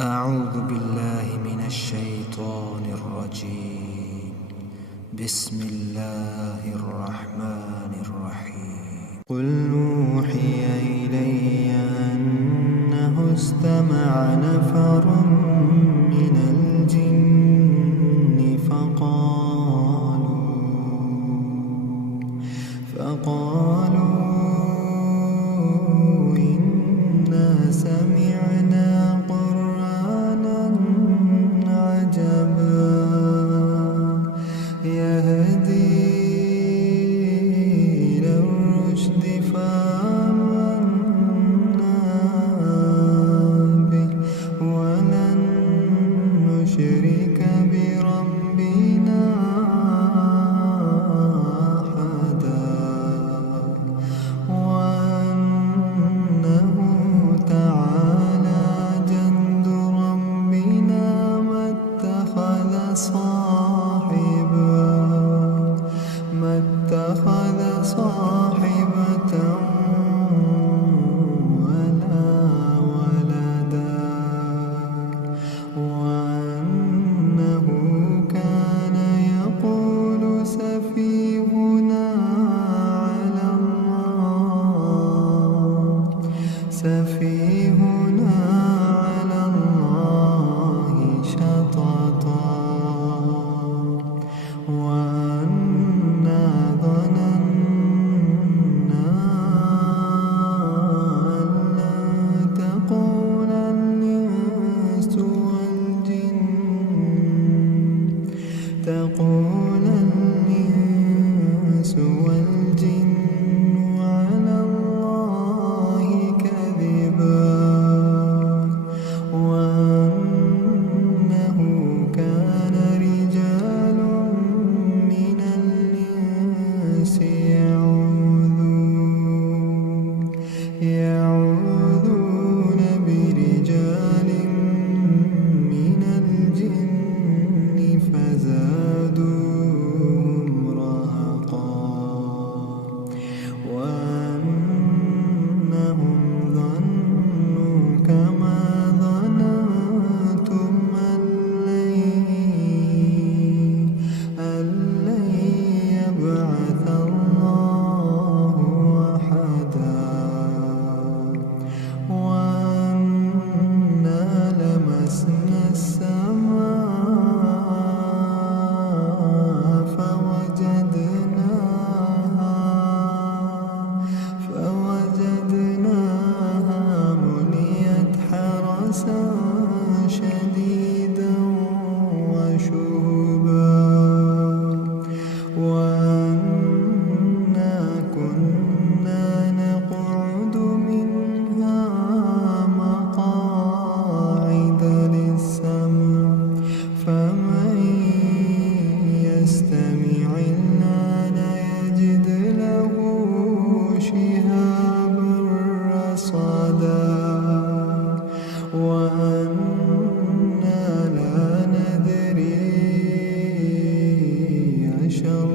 أعوذ بالله من الشيطان الرجيم. بسم الله الرحمن الرحيم. قل أوحي إلي أنه استمع نفر من الجن فقالوا إنا سمعنا قرآنا عجبا يهدي إلى الرشد فآمنا به ولن نشرك بربنا أحدا وأنه تعالى جد ربنا ما اتخذ صاحبة ولا ولدا وأنه كان يقول سفيهنا على الله شططا وأنا ظننا أن لن تقول الإنس والجن على الله كذبا وأنه كان رجال من الإنس يعوذون برجال من الجن فزادوهم رهقا وأنهم ظنوا كما ظننتم أن لن يبعث الله أحدا وأنا لمسنا السماء فوجدناها مليت حرسا شديدا وشهبا وأنا كنا نقعد منها مقاعد للسمع فمن يستمع الآن يجد له شهابا رصدا وأنا لا ندري أشر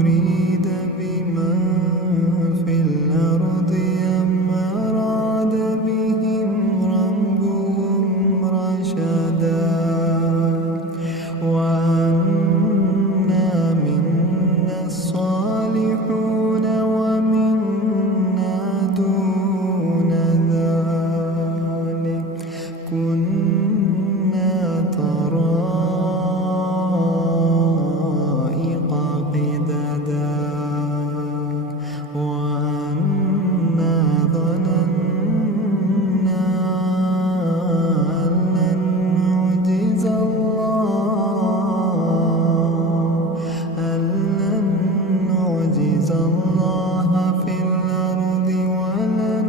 أريد بمن في الأرض أم أراد بهم ربهم رشدا وأنا منا الصالحون ومنا دون ذلك كنا طرائق قددا وأنا ظننا أن لن نعجز الله في الأرض ولن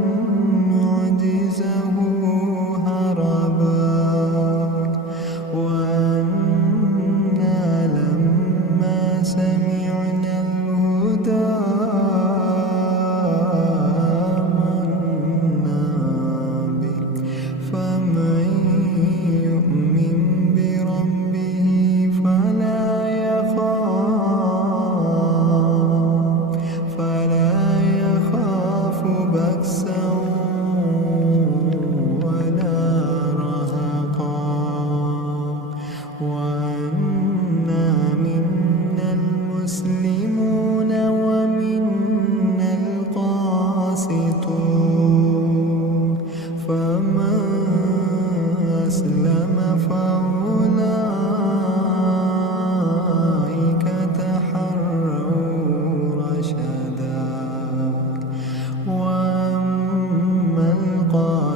نعجزه هربا وأنا لما سمعنا الهدى آمنا به فمن يؤمن بربه فلا يخاف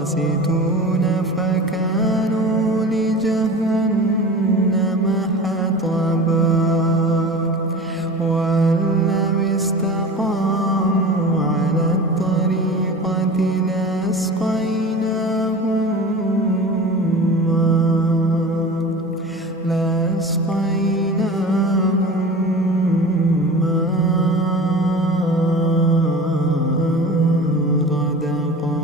قاسطون فكانوا لجهنم حطبا وأن لو استقاموا على الطريقة لأسقيناهم غدقا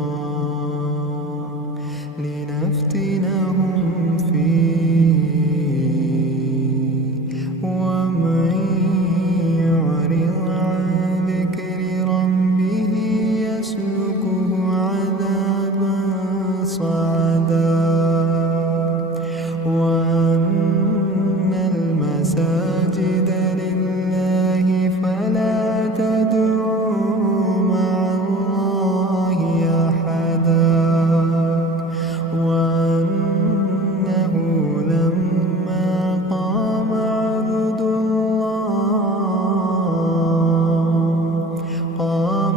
لنفتنهم فيه ومن يعرض عن ذكر ربه يسلكه عذابا صعدا وأن المساجد لله فلا تدعوا مع الله أحدا وأنه لما قام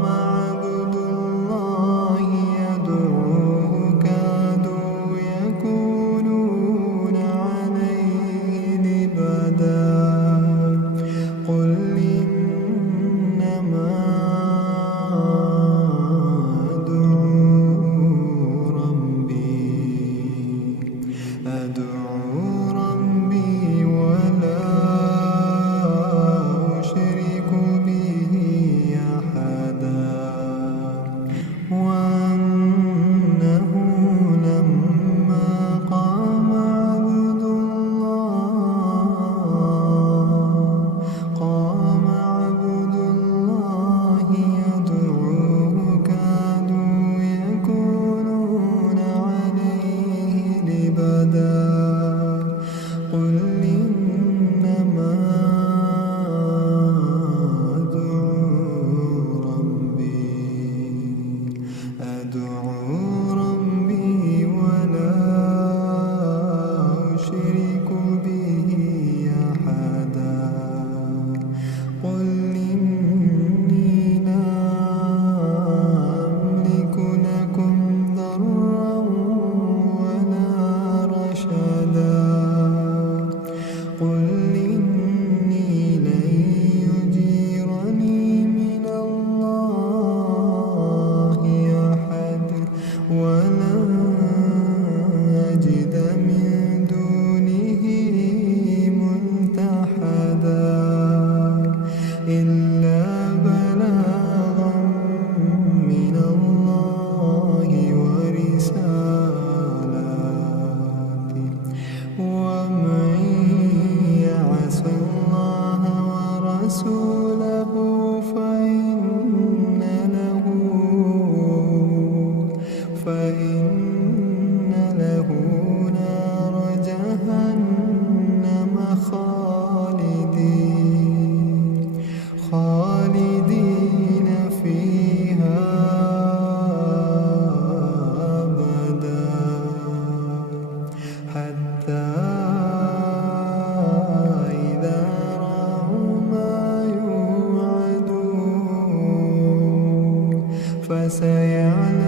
عبد الله يدعوه كادوا يكونون عليه لبدا قل إنما أدعو ربي ولا أشرك به أحدا وأنه لما قام عبد الله يدعوه كادوا يكونون عليه لبدا قل إنما أدعو ربي ولا أشرك به أحدا قل إني لا أملك لكم ضرا ولا رشدا قل إني لن يجيرني من الله أحد ولن أجد من دونه ملتحدا إلا بلاغا من الله ورسالاته ومن يعص الله ورسوله فإن له نار جهنم خالدين فيها أبدا حتى إذا رأوا ما يوعدون فسيعلمون